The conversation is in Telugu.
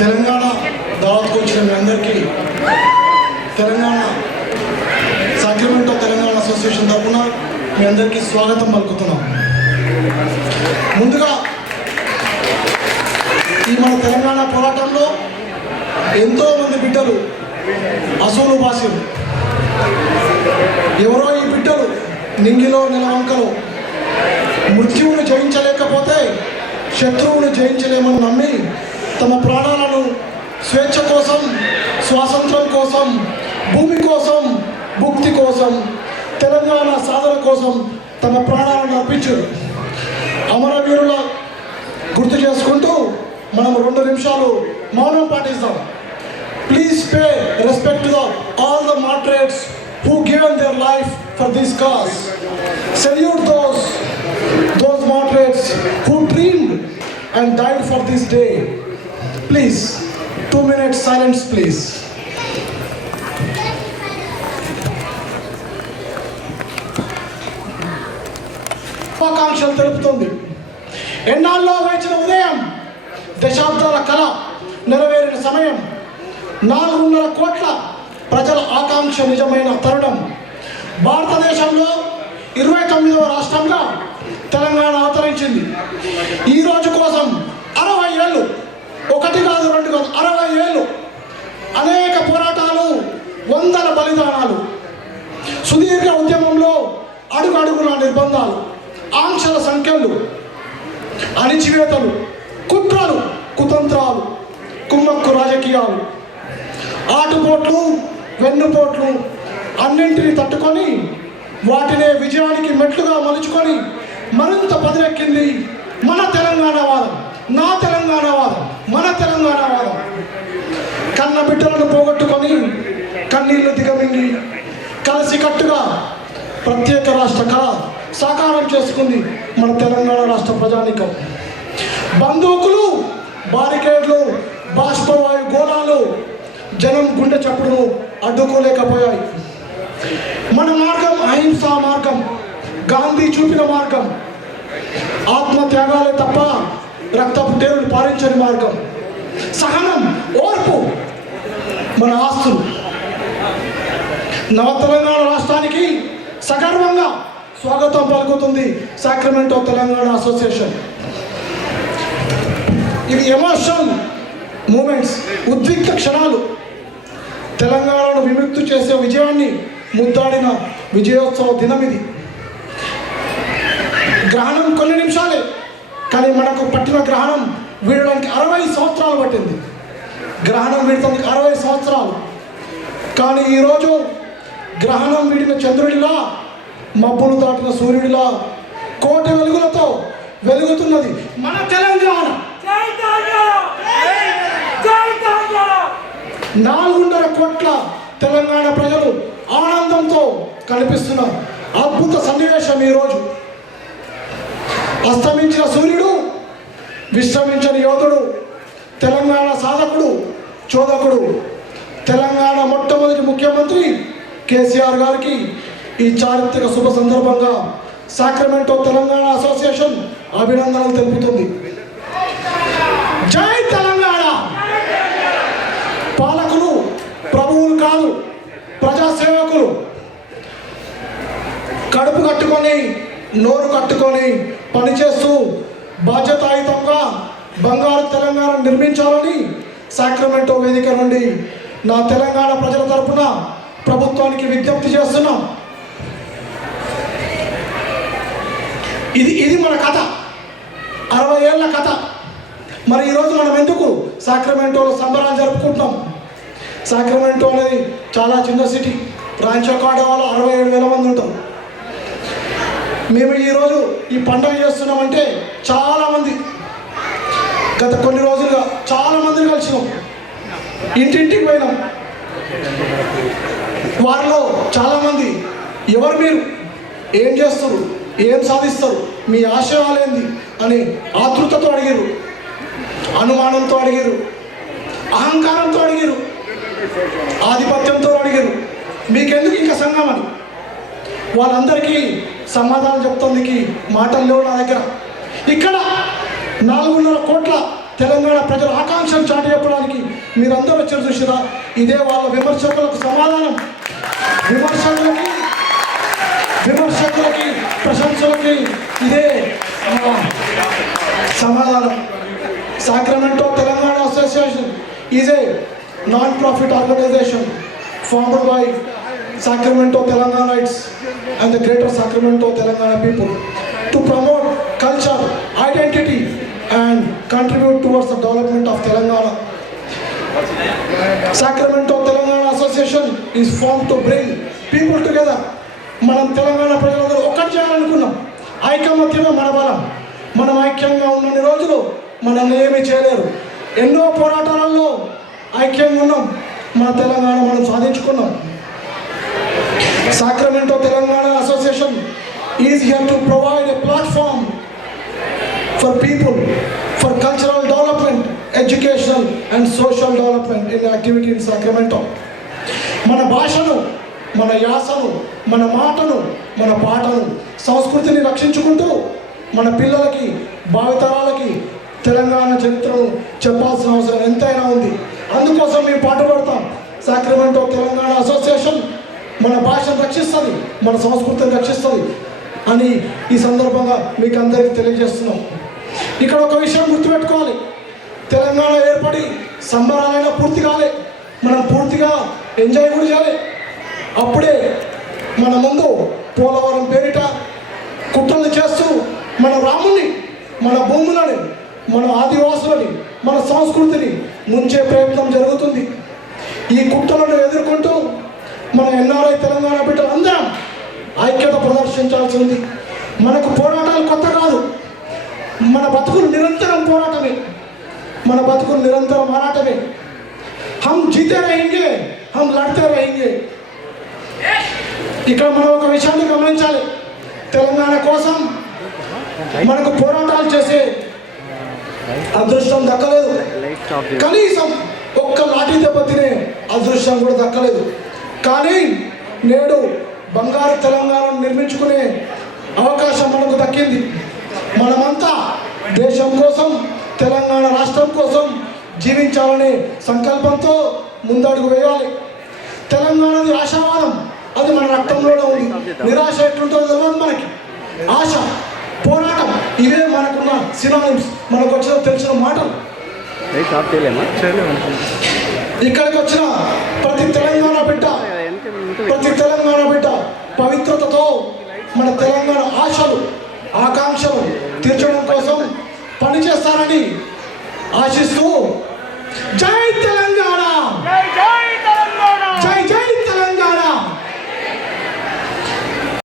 తెలంగాణ దావత్కు వచ్చిన మీ అందరికీ తెలంగాణ సాక్రమెంటో తెలంగాణ అసోసియేషన్ తరఫున మీ అందరికీ స్వాగతం పలుకుతున్నాం. ముందుగా ఈ మన తెలంగాణ పోరాటంలో ఎంతోమంది బిడ్డలు అసూలు బాసిరు. ఎవరో ఈ బిడ్డలు నింగిలో నెలవంకలో మృత్యువును జయించలేకపోతే శత్రువును జయించలేమని నమ్మి తమ ప్రాణాలను స్వేచ్ఛ కోసం, స్వాతంత్రం కోసం, భూమి కోసం, భుక్తి కోసం, తెలంగాణ సాధన కోసం తమ ప్రాణాలను అర్పించారు. అమరవీరుల గుర్తు చేసుకుంటూ మనం 2 నిమిషాలు మౌనం పాటిస్తాం. Please pay respect to all the martyrs who given their life for this cause. Salute those martyrs who dreamed and died for this day. Please, 2 minutes silence, please. ఆకాంక్షలు తెలుపుతుంది. ఎన్నాళ్ళలో వేచిన ఉదయం, దశాబ్దాల కళ నెరవేరిన సమయం, 4.5 కోట్ల ప్రజల ఆకాంక్ష నిజమైన తరుణం. భారతదేశంలో 29వ రాష్ట్రంగా తెలంగాణ అవతరించింది. ఈ రోజు కోసం 60 ఏళ్ళు, 1 కాదు 2 కాదు 60 ఏళ్ళు, అనేక పోరాటాలు, వందల బలిదానాలు, సుదీర్ఘ ఉద్యమంలో అడుగడుగున నిర్బంధాలు, ఆంక్షల సంఖ్యలు, అణిచివేతలు, కుట్రలు, కుతంత్రాలు, కుమ్మక్కు రాజకీయాలు, ఆటుపోట్లు, వెన్నుపోట్లు అన్నింటినీ తట్టుకొని వాటినే విజయానికి మెట్లుగా మలుచుకొని మరింత పదిరెక్కింది మన తెలంగాణ వాదం. నా తెలంగాణ వాదం, మన తెలంగాణ వాదం. కన్న బిడ్డలను పోగొట్టుకొని కన్నీళ్లు దిగమింగి కలిసికట్టుగా ప్రత్యేక రాష్ట్ర కళ సాకారం చేసుకుంది మన తెలంగాణ రాష్ట్ర ప్రజానీకం. బందూకులు, బారికేడ్లు, బాష్పవాయు గోళాలు జనం గుండె చప్పుడును అడ్డుకోలేకపోయాయి. మన మార్గం అహింసా మార్గం, గాంధీ చూపిన మార్గం, ఆత్మత్యాగాలే తప్ప రక్తపు టేరులు పారించని మార్గం. సహనం, ఓర్పు మన ఆస్తులు. నవ తెలంగాణ రాష్ట్రానికి సగర్వంగా స్వాగతం పలుకుతుంది సాక్రమెంటో తెలంగాణ అసోసియేషన్. ఇవి ఎమోషనల్ మూమెంట్స్, ఉద్విగ్న క్షణాలు. తెలంగాణను విముక్తి చేసే విజయాన్ని ముద్దాడిన విజయోత్సవ దినం ఇది. గ్రహణం కొన్ని నిమిషాలే, కానీ మనకు పట్టిన గ్రహణం వీడడానికి 60 సంవత్సరాలు పట్టింది. గ్రహణం వీడటానికి 60 సంవత్సరాలు. కానీ ఈరోజు గ్రహణం వీడిన చంద్రుడిలా, మబ్బులు దాటిన సూర్యుడిలా కోటి వెలుగులతో వెలుగుతున్నది మన తెలంగాణ. 4.5 కోట్ల తెలంగాణ ప్రజలు ఆనందంతో కనిపిస్తున్న అద్భుత సన్నివేశం ఈరోజు. అస్తమించిన సూర్యుడు, విశ్రమించని యోధుడు, తెలంగాణ సాధకుడు, చోదకుడు, తెలంగాణ మొట్టమొదటి ముఖ్యమంత్రి కేసీఆర్ గారికి ఈ చారిత్రక శుభ సందర్భంగా సాక్రమెంటో తెలంగాణ అసోసియేషన్ అభినందనలు తెలుపుతుంది. జై తెలంగాణ. పాలకులు ప్రభువులు కాదు, ప్రజాసేవకులు. కడుపు కట్టుకొని, నోరు కట్టుకొని పనిచేస్తూ బాధ్యతాయుతంగా బంగారు తెలంగాణ నిర్మించాలని సాక్రమెంటో వేదిక నుండి నా తెలంగాణ ప్రజల తరపున ప్రభుత్వానికి విజ్ఞప్తి చేస్తున్నాం. ఇది మన కథ, 60 ఏళ్ల కథ. మరి ఈరోజు మనం ఎందుకు సాక్రమెంటోలో సంబరాలు జరుపుకుంటున్నాం? సాక్రమెంటో అనేది చాలా చిన్న సిటీ. రాంచో కాడవాలో 67,000 మంది ఉంటాం. మేము ఈరోజు ఈ పండుగ చేస్తున్నామంటే చాలామంది, గత కొన్ని రోజులుగా చాలామందిని కలిసినాం, ఇంటింటికి పోయినాం. వారిలో చాలామంది ఎవరు మీరు, ఏం చేస్తారు, ఏం సాధిస్తారు, మీ ఆశయాలు ఏంది అని ఆతృతతో అడిగారు, అనుమానంతో అడిగారు, అహంకారంతో అడిగారు, ఆధిపత్యంతో అడిగారు, మీకెందుకు ఇంకా సంఘం అని. వాళ్ళందరికీ సమాధానం చెప్తానికి మాటలు లేవు నా దగ్గర. ఇక్కడ 4.5 కోట్ల తెలంగాణ ప్రజల ఆకాంక్షను చాటి చెప్పడానికి మీరందరూ వచ్చారు చూసిరా, ఇదే వాళ్ళ విమర్శకులకు సమాధానం. విమర్శకులకి ప్రశంసలకి ఇదే సమాధానం. Sacramento Telangana association is a non-profit organization formed by Sacramento Telanganites and the greater Sacramento Telangana people to promote culture, identity and contribute towards the development of Telangana. Sacramento Telangana Association is formed to bring people together. మనం తెలంగాణ ప్రజలందరూ ఒక్కటి చేయాలనుకున్నాం. ఐకమత్యమే మన బలం. మనం ఐక్యంగా ఉన్నన్ని రోజులు మనల్ని ఏమీ చేయలేరు. ఎన్నో పోరాటాలలో ఐక్యంగా ఉన్నాం. మన తెలంగాణ మనం సాధించుకున్నాం. Sacramento Telangana Association is here to provide a platform for people, for cultural development, educational and social development in activity in Sacramento. మన భాషను, మన యాసను, మన మాటను, మన పాటను, సంస్కృతిని రక్షించుకుంటూ మన పిల్లలకి, భావితరాలకి తెలంగాణ చరిత్రను చెప్పాల్సిన అవసరం ఎంతైనా ఉంది. అందుకోసం మేము పాటుపడతాం. సాక్రమెంటో తెలంగాణ అసోసియేషన్ మన భాషను రక్షిస్తుంది, మన సంస్కృతిని రక్షిస్తుంది అని ఈ సందర్భంగా మీకు అందరికీ తెలియజేస్తున్నాం. ఇక్కడ ఒక విషయం గుర్తుపెట్టుకోవాలి. తెలంగాణ ఏర్పడి సంబరాలైనా పూర్తి కాలే, మనం పూర్తిగా ఎంజాయ్ కూడా చేయాలి. అప్పుడే మన ముందు పోలవరం పేరిట కుట్రలు చేస్తూ మన రాముని, మన భూములని, మన ఆదివాసులని, మన సంస్కృతిని ముంచే ప్రయత్నం జరుగుతుంది. ఈ కుట్రలను ఎదుర్కొంటూ మన ఎన్ఆర్ఐ తెలంగాణ బిడ్డలు అందరం ఐక్యత ప్రదర్శించాల్సి ఉంది. మనకు పోరాటాలు కొత్త కాదు. మన బతుకులు నిరంతరం పోరాటమే, మన బతుకులు నిరంతరం పోరాటమే. హమ్ జీతే రహేంగే, హమ్ లడ్తే రహేంగే. ఇక్కడ మనం ఒక విషయాన్ని గమనించాలి. తెలంగాణ కోసం మనకు పోరాటాలు చేసే అదృష్టం దక్కలేదు. కనీసం ఒక్క లాఠీ దెబ్బ తినే అదృష్టం కూడా దక్కలేదు. కానీ నేడు బంగారు తెలంగాణను నిర్మించుకునే అవకాశం మనకు దక్కింది. మనమంతా దేశం కోసం, తెలంగాణ రాష్ట్రం కోసం జీవించాలనే సంకల్పంతో ముందడుగు వేయాలి. తెలంగాణది ఆశావాదం, అది మన రక్తంలోనే ఉంది. నిరాశ ఎట్లుంటుందో తెలియదు మనకి. ఆశ, పోరాటం, ఇవే మనకున్న సినానిమ్స్, మనకు వచ్చిన తెలిసిన మాటలు. ఇక్కడికి వచ్చిన ప్రతి తెలంగాణ బిడ్డ పవిత్రతతో మన తెలంగాణ ఆశలు, ఆకాంక్షలు తీర్చడం కోసం పనిచేస్తారని ఆశిస్తూ